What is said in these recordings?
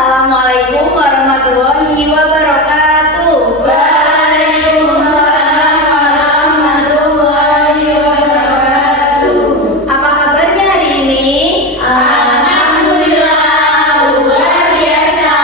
Assalamualaikum warahmatullahi wabarakatuh. Waalaikumsalam warahmatullahi wabarakatuh. Apa kabarnya hari ini? Alhamdulillah, luar biasa,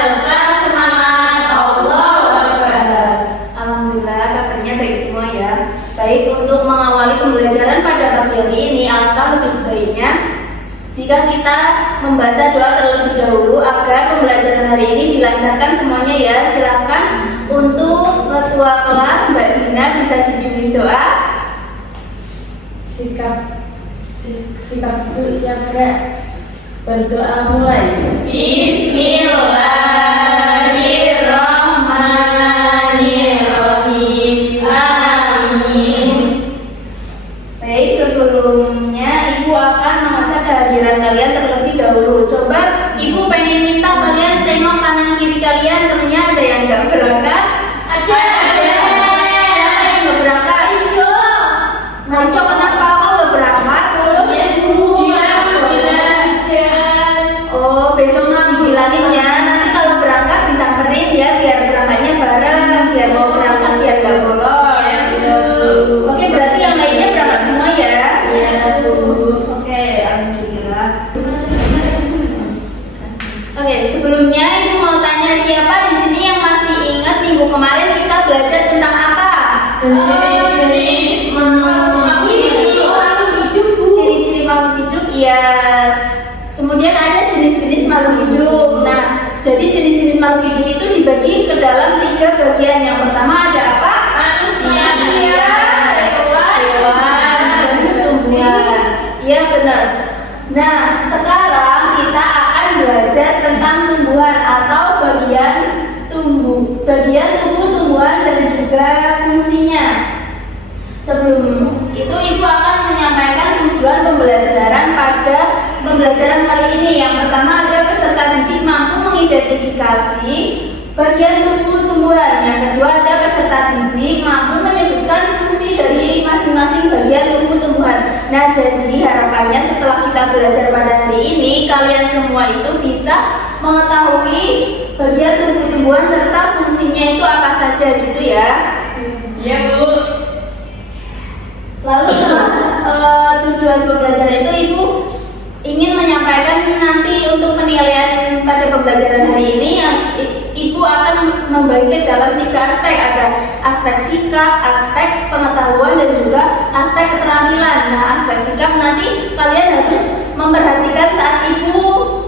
tetap semangat, Allahu Akbar. Alhamdulillah kabarnya baik semua ya. Baik, untuk mengawali pembelajaran pada pagi hari ini, alangkah lebih baiknya jika kita membaca doa terlebih dahulu agar pembelajaran hari ini dilancarkan semuanya ya. Silakan untuk ketua kelas Mbak Dina bisa dibimbing doa. Sikap duduk siap gerak. Berdoa mulai. Bismillahirrahmanirrahim. Amin. Baik, sebelumnya Ibu akan mengecek kehadiran kalian terlebih dahulu. Coba Ibu pengen minta kalian tengok kanan kiri kalian, temennya ada yang nggak berangkat? Ada. Siapa yang nggak berangkat? Ijo. Marco, kenapa kau nggak berangkat? Oh, besok nanti bilangin ya. Nanti kalau berangkat disamperin ya, biar berangkatnya bareng, biar mau berangkat biar nggak bolos. Oke, berarti yang lainnya berangkat semua ya? Oke, alhamdulillah. Oke, sebelumnya Ibu mau tanya siapa di sini yang masih ingat minggu kemarin kita belajar tentang apa? Jenis-jenis Ciri-ciri makhluk hidup ya. Kemudian ada jenis-jenis makhluk hidup. Nah, jadi jenis-jenis makhluk hidup itu dibagi ke dalam 3 bagian. Yang pertama ada apa? manusia, Hewan dan tumbuhan. Iya benar. Nah, sekarang kita akan belajar tentang tumbuhan atau bagian tubuh tumbuhan dan juga fungsinya. Sebelum itu Ibu akan menyampaikan tujuan pembelajaran pada pembelajaran kali ini. Yang pertama ada peserta didik mampu mengidentifikasi bagian tubuh tumbuhan. Yang kedua ada peserta didik mampu menyebutkan fungsi dari masing-masing bagian tubuh tumbuhan. Nah, jadi harapannya setelah kita belajar pada hari ini, kalian semua itu bisa mengetahui bagian tubuh tumbuhan serta fungsinya itu apa saja gitu ya. Ya Bu. Lalu setelah tujuan pembelajaran itu Ibu ingin menyampaikan nanti untuk penilaian pada pembelajaran hari ini yang Ibu akan membagi dalam 3 aspek. Ada aspek sikap, aspek pengetahuan dan juga aspek keterampilan. Nah, aspek sikap nanti kalian harus memperhatikan saat Ibu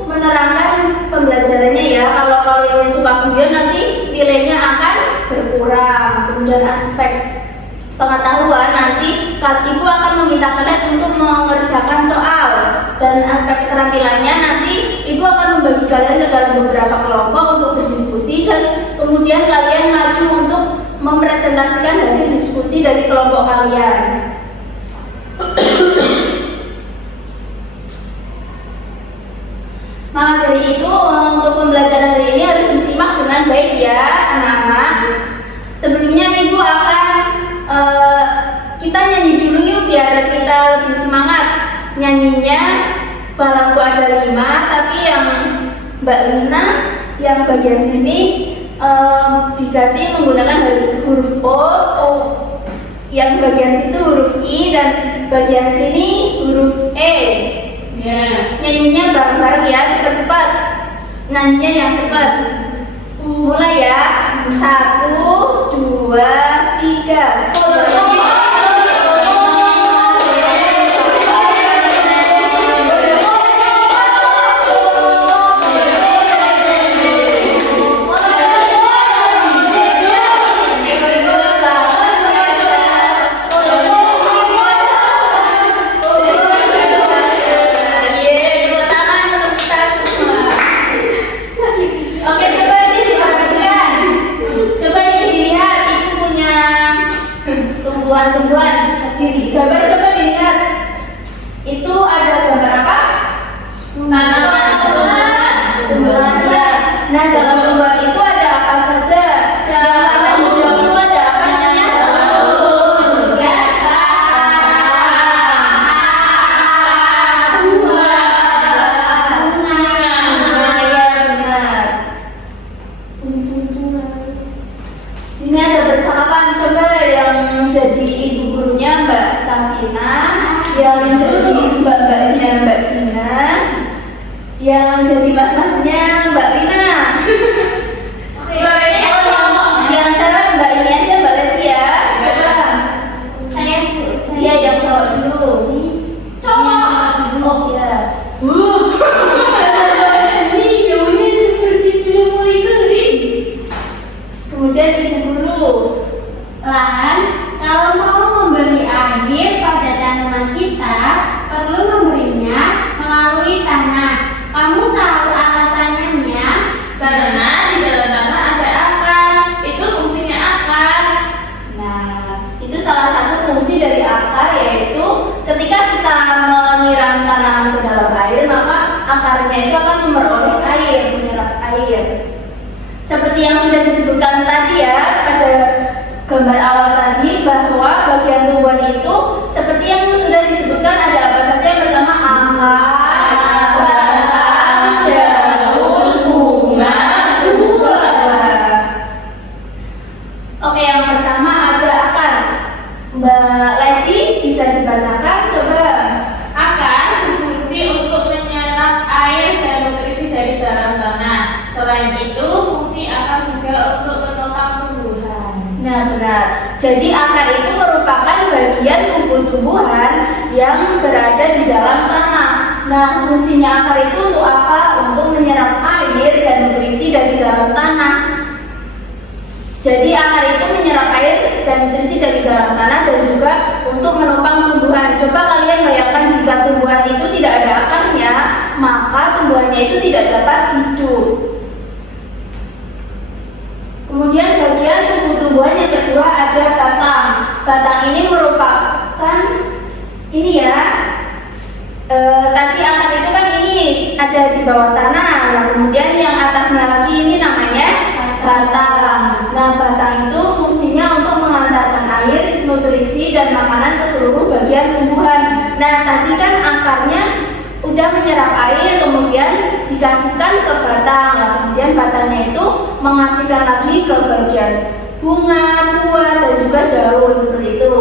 menerangkan pembelajarannya ya. Kalau kalian suka guyon nanti nilainya akan berkurang. Kemudian aspek pengetahuan nanti Ibu akan meminta kalian untuk mengerjakan soal, dan aspek keterampilannya nanti Ibu akan membagi kalian ke dalam beberapa kelompok untuk berdiskusi dan kemudian kalian maju untuk mempresentasikan hasil diskusi dari kelompok kalian. Maka dari itu untuk pembelajaran hari ini harus disimak dengan baik ya anak-anak. Sebelumnya Ibu akan kita nyanyi dulu yuk biar kita lebih semangat. Nyanyinya Balangku Ada 5, tapi yang Mbak Lina yang bagian sini diganti menggunakan huruf O, yang bagian situ huruf I dan bagian sini huruf E. Nyanyinya bareng-bareng ya, cepat-cepat. Nyanyinya yang cepat. Mulai ya. 1, 2, 3. Oke, coba ini diperhatikan. Coba ini dilihat, Ibu punya tumbuhan-tumbuhan. Di gambar coba dilihat. Itu ada gambar apa? Tumbuhan ya. Nah, dalam tumbuhan itu ada apa saja? Yang warna hijau itu ada apa namanya? Ya. Bunga ya benar. Karena di dalam tanah ada akar. Itu fungsinya akar. Nah, itu salah satu fungsi dari akar, yaitu ketika kita menyiram tanaman ke dalam air, maka akarnya itu akan memperoleh air, menyerap air. Seperti yang sudah disebutkan tadi ya, pada gambar awal tadi, bahwa bagian tumbuhan itu seperti yang sudah disebutkan ada apa saja. Yang pertama akar, batang, daun, bunga, buah. Oke, yang pertama ada akar. Mbak Leti bisa dibacakan coba. Akar berfungsi untuk menyerap air dan nutrisi dari dalam tanah. Selain itu, fungsi akar juga untuk menopang tumbuhan. Nah, benar. Jadi akar itu merupakan bagian tumbuh-tumbuhan yang berada di dalam tanah. Nah, fungsinya akar itu untuk apa? Untuk menyerap air dan nutrisi dari dalam tanah. Jadi akar itu menyerap air dan nutrisi dari dalam tanah dan juga untuk menopang tumbuhan. Coba kalian bayangkan jika tumbuhan itu tidak ada akarnya, maka tumbuhannya itu tidak dapat hidup. Kemudian bagian tumbuh-tumbuhan yang kedua ada batang. Batang ini merupakan ini ya. Tadi akar itu kan ini ada di bawah tanah. Nah, kemudian yang atasnya lagi ini namanya batang. Nah, batang itu fungsinya untuk mengantarkan air, nutrisi dan makanan ke seluruh bagian tumbuhan. Nah, tadi kan akarnya udah menyerap air, kemudian dikasihkan ke batang. Nah, kemudian batangnya itu mengasihkan lagi ke bagian bunga, buah dan juga daun seperti itu.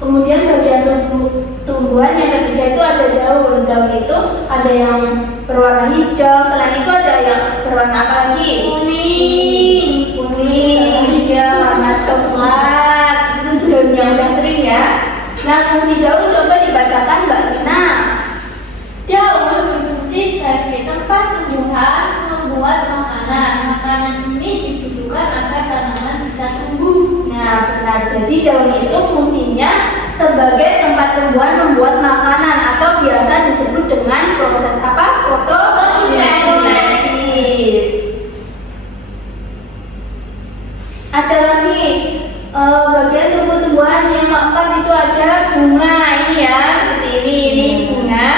Kemudian bagian tumbuhan yang ketiga itu ada daun. Daun itu ada yang berwarna hijau, selain itu ada yang berwarna apa lagi? Kuning, ya, warna coklat. Itu daunnya udah kering ya. Nah, fungsi daun coba dibacakan Mbak Tina. Daun berfungsi sebagai tempat tumbuhan membuat makanan. Makanan ini dibutuhkan agar tanaman bisa tumbuh. Nah, benar. Jadi daun itu fungsinya sebagai tempat tumbuhan membuat makanan atau biasa disebut dengan proses apa? Fotosintesis. Ada lagi bagian tumbuh-tumbuhan yang keempat itu ada bunga. Ini ya, seperti ini bunga.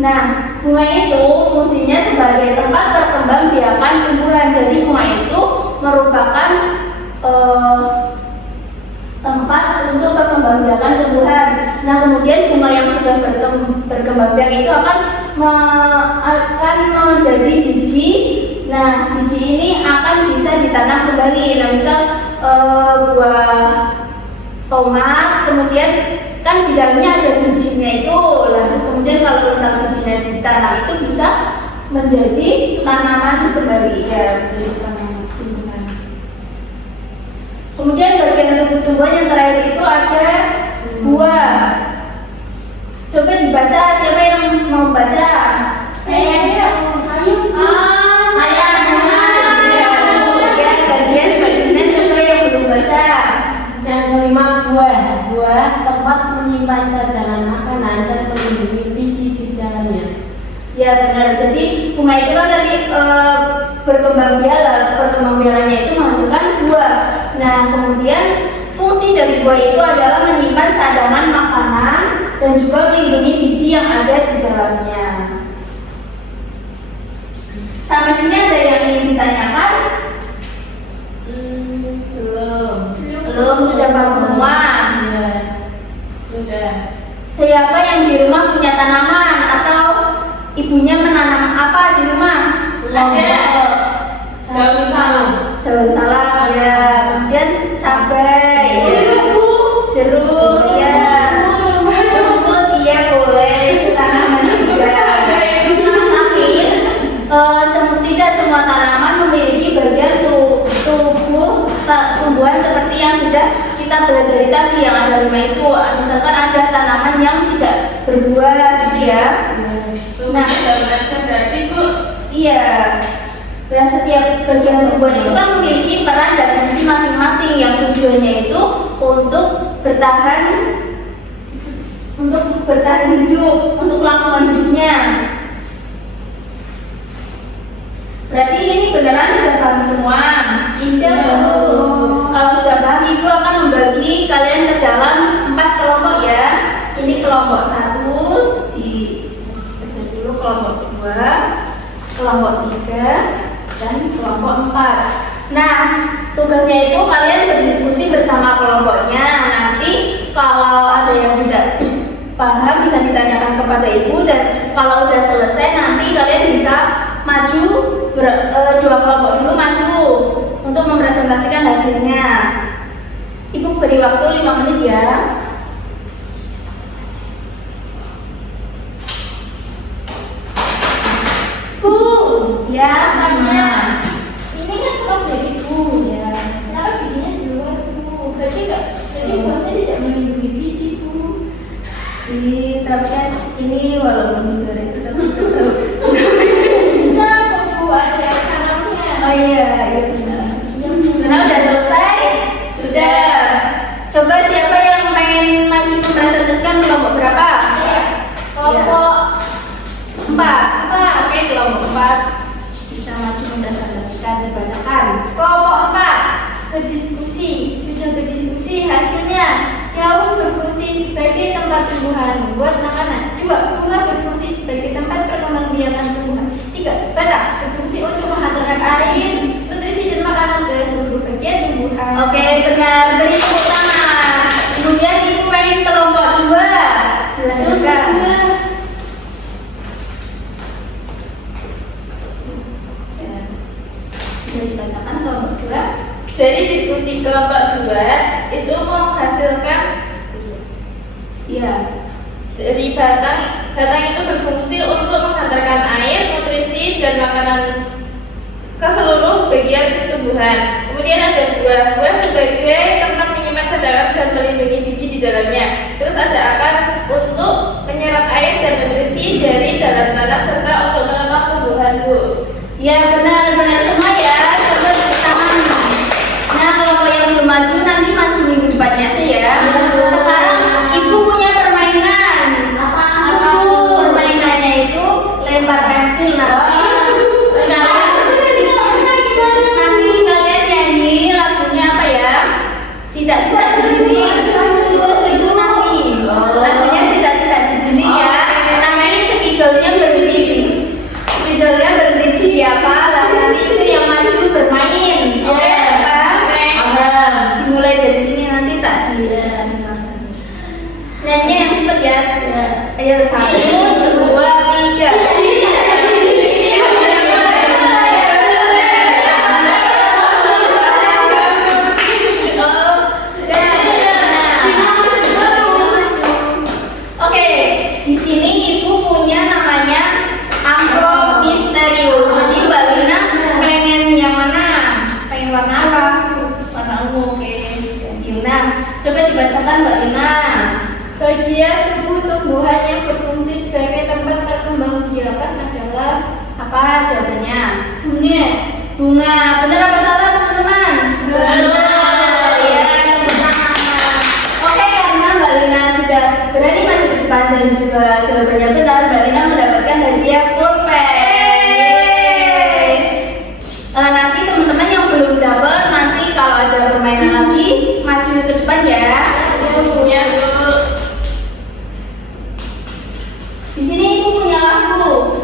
Nah, bunga itu fungsinya sebagai tempat perkembangbiakan tumbuhan. Jadi bunga itu merupakan tempat untuk perkembangbiakan tumbuhan. Nah, kemudian bunga yang sudah berkembang biak itu akan menjadi biji. Nah, biji ini akan bisa ditanam kembali. Nah, misal buah tomat, kemudian kan di dalamnya ada bijinya itu. Nah, kemudian kalau misal bijinya ditanam itu bisa menjadi tanaman kembali ya, menjadi tanaman tumbuhan. Kemudian bagian tumbuh-tumbuhan yang terakhir itu ada buah. Coba dibaca, siapa yang mau baca? Saya Saya bagian coba yang belum baca. Yang kelima, buah tempat menyimpan cadangan makanan dan melindungi biji di dalamnya. Ya benar. Jadi bunga itu kan tadi berkembang biak, perkembang biakannya itu menghasilkan buah. Nah, kemudian fungsi dari buah itu adalah menyimpan cadangan makanan dan juga melindungi biji yang ada di dalamnya. Sampai sini ada yang ingin ditanyakan? Belum, sudah paham semua. Sudah. Siapa yang di rumah punya tanaman atau ibunya menanam apa di rumah? Daun salam. Daun salam ya. Kemudian cabai, jeruk ya. Rumput iya boleh, itu tanaman juga. Tapi tidak semua tanaman memiliki bagian tumbuhan seperti yang sudah kita pelajari tadi yang ada 5 itu. Misalkan ada tanaman yang tidak berbuah gitu ya. Nah, daun aja berarti Bu. Iya. Dan setiap bagian tumbuhan itu kan memiliki peran dan fungsi masing-masing yang tujuannya itu untuk bertahan hidup, untuk kelangsungan hidupnya. Berarti ini beneran udah paham semua? Insya Allah. Kalau sudah paham, Ibu akan membagi kalian ke dalam 4 kelompok ya. Ini kelompok 1, dibaca dulu kelompok 2, kelompok 3, dan kelompok 4. Nah, tugasnya itu kalian berdiskusi bersama kelompoknya. Nanti kalau ada yang tidak paham bisa ditanyakan kepada Ibu, dan kalau udah selesai nanti kalian bisa maju 2 kelompok dulu maju untuk mempresentasikan hasilnya. Ibu beri waktu 5 menit ya. Bu, Ya, tanya. Mama. Ini kan strawberry Bu. Ya. Kenapa bijinya di luar Bu? Berarti buahnya tidak melindungi biji Bu. Tapi kan ini walaupun dari itu tapi tetap. Enggak Bu, ada salamnya. Oh iya, iya benar. Ya Bu. Karena udah selesai? Sudah. Coba siapa yang pengen maju mempresentasikan kelompok berapa? Saya kelompok 4. 4. Oke, kelompok 4 bisa maju mempresentasikan, dibacakan. Kelompok 4 berdiskusi. Sudah berdiskusi, hasilnya jauh berfungsi sebagai tempat tumbuhan membuat makanan. 2. Bunga berfungsi sebagai tempat perkembangbiakan tumbuhan. 3. Bata berfungsi untuk menghantarkan air, nutrisi dan makanan ke seluruh bagian tumbuhan. Oke, benar. Beri tepuk tangan. Kemudian Ibu main kelompok 2. Dilanjutkan. Bisa dibacakan kelompok 2. Dari diskusi kelompok 2 itu menghasilkan Iya. dari batang itu berfungsi untuk menghantarkan air, nutrisi dan makanan ke seluruh bagian tumbuhan. Kemudian ada buah sebagai tempat menyimpan cadangan dan melindungi biji di dalamnya. Terus ada akar untuk menyerap air dan nutrisi dari dalam tanah serta untuk menanam tumbuhan Bu. Ya benar semua ya. Coba tepuk tangan. Nah, kelompok yang belum maju nanti maju minggu depannya aja ya. Sekarang Ibu punya permainan. Apa? Permainannya itu lempar pensil nanti. Nanti kalian nyanyi lagunya apa ya? Cicak-cicak judi. Itu nanti. Lagunya cicak-cicak judi ya. Nanti spidolnya berhenti di siapa? Lalu nanti itu yang maju bermain. Oke, paham? Dimulai dari sini nanti tak di. Nyanyi yang cepet ya. Ayo 1, 2, 3. Oke, di sini Ibu punya namanya amplop misterius. Jadi Mbak Lina pengen yang mana? Pengen warna apa? Warna ungu. Oke. Lina, coba dibacakan Mbak Lina. Bagian tubuh tumbuhan yang berfungsi sebagai tempat perkembangbiakan adalah Apa jawabannya? Bunga. Benar apa salah teman-teman? Benar. Ya, tepuk tangan. Oke, karena Mbak Lina sudah berani maju ke depan dan juga jawabannya benar, Mbak Lina mendapatkan hadiah pulpen. Nanti teman-teman yang belum dapat, nanti kalau ada permainan lagi maju ke depan ya. Ya Bu. Di sini Ibu punya lagu.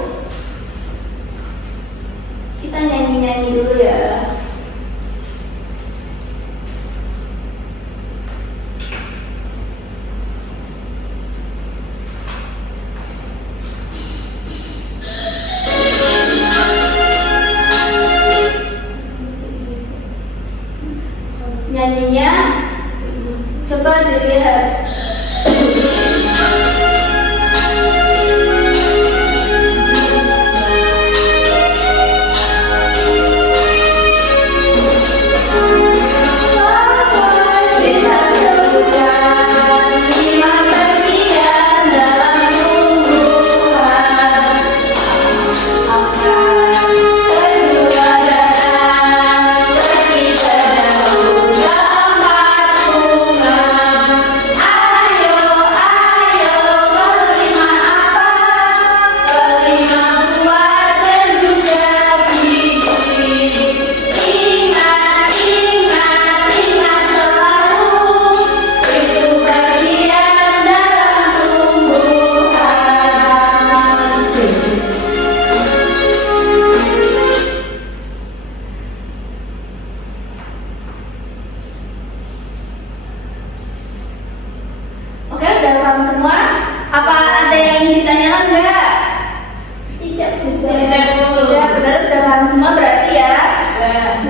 Kita nyanyi-nyanyi dulu ya. Nyanyinya coba dilihat.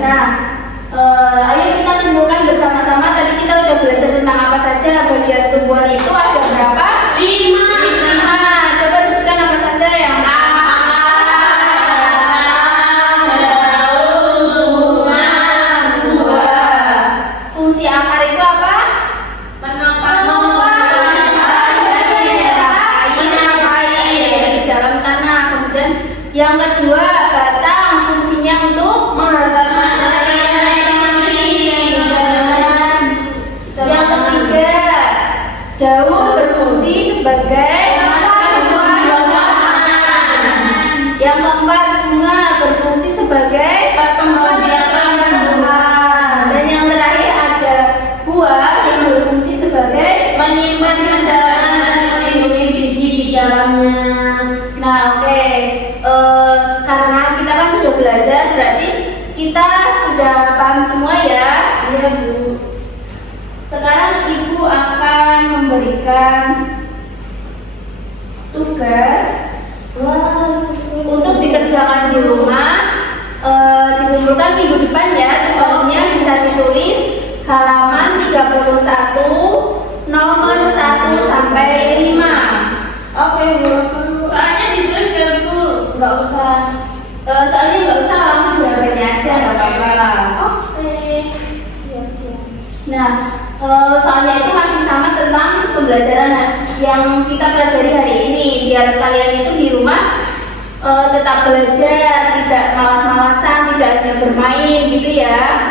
Nah, ayo kita simpulkan bersama-sama. Tadi kita udah belajar tentang apa saja. Bagian tumbuhan itu ada berapa? 5. Coba sebutkan apa saja yang fungsi akar itu apa? Di dalam tanah. Kemudian yang kedua, batang fungsinya untuk yang ketiga, daun berfungsi sebagai yang keempat, bunga berfungsi sebagai dan yang terakhir ada buah yang berfungsi sebagai menyimpan dan melindungi biji di dalamnya. Nah, oke. Karena kita kan sudah belajar, berarti kita sudah paham semua ya. Iya, Bu. Sekarang Ibu akan memberikan tugas untuk dikerjakan di rumah. Dikumpulkan minggu depan ya. Tugasnya bisa ditulis halaman 31 nomor 1 sampai 5. Oke, Bu. Soalnya ditulis biar Bu. Nggak usah. Soalnya nggak usah, langsung jawabannya aja, nggak apa-apa. Oke. Siap-siap. Nah, soalnya itu masih sama tentang pembelajaran yang kita pelajari hari ini. Biar kalian itu di rumah tetap belajar, tidak malas-malasan, tidak hanya bermain gitu ya.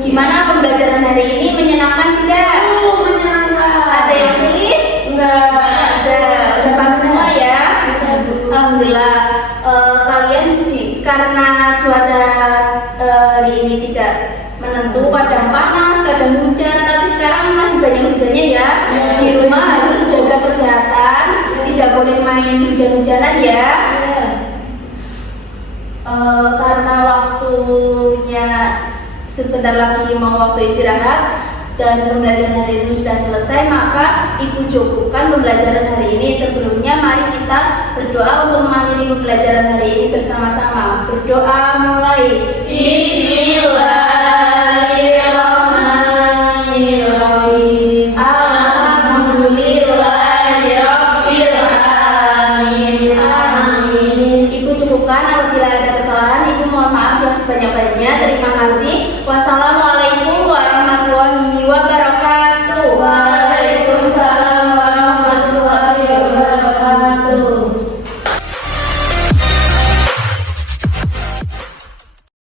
Gimana pembelajaran hari ini, menyenangkan tidak? Menyenangkan. Ada yang sulit? Enggak ada. Udah paham semua ya? Alhamdulillah. Kalian karena cuaca hari ini tidak menentu, kadang panas, kadang hujan, tapi sekarang masih banyak hujannya ya. Di rumah harus jaga kesehatan, tidak boleh main hujan-hujanan ya. Karena waktunya sebentar lagi mau waktu istirahat dan pembelajaran hari ini sudah selesai, maka Ibu cukupkan pembelajaran hari ini. Sebelumnya mari kita berdoa untuk mengakhiri pembelajaran hari ini bersama-sama. Berdoa mulai. Bismillahirrahmanirrahim. Alhamdulillahirabbil alamin. Amin. Ibu cukupkan, apabila ada kesalahan Ibu mohon maaf yang sebanyak-banyaknya.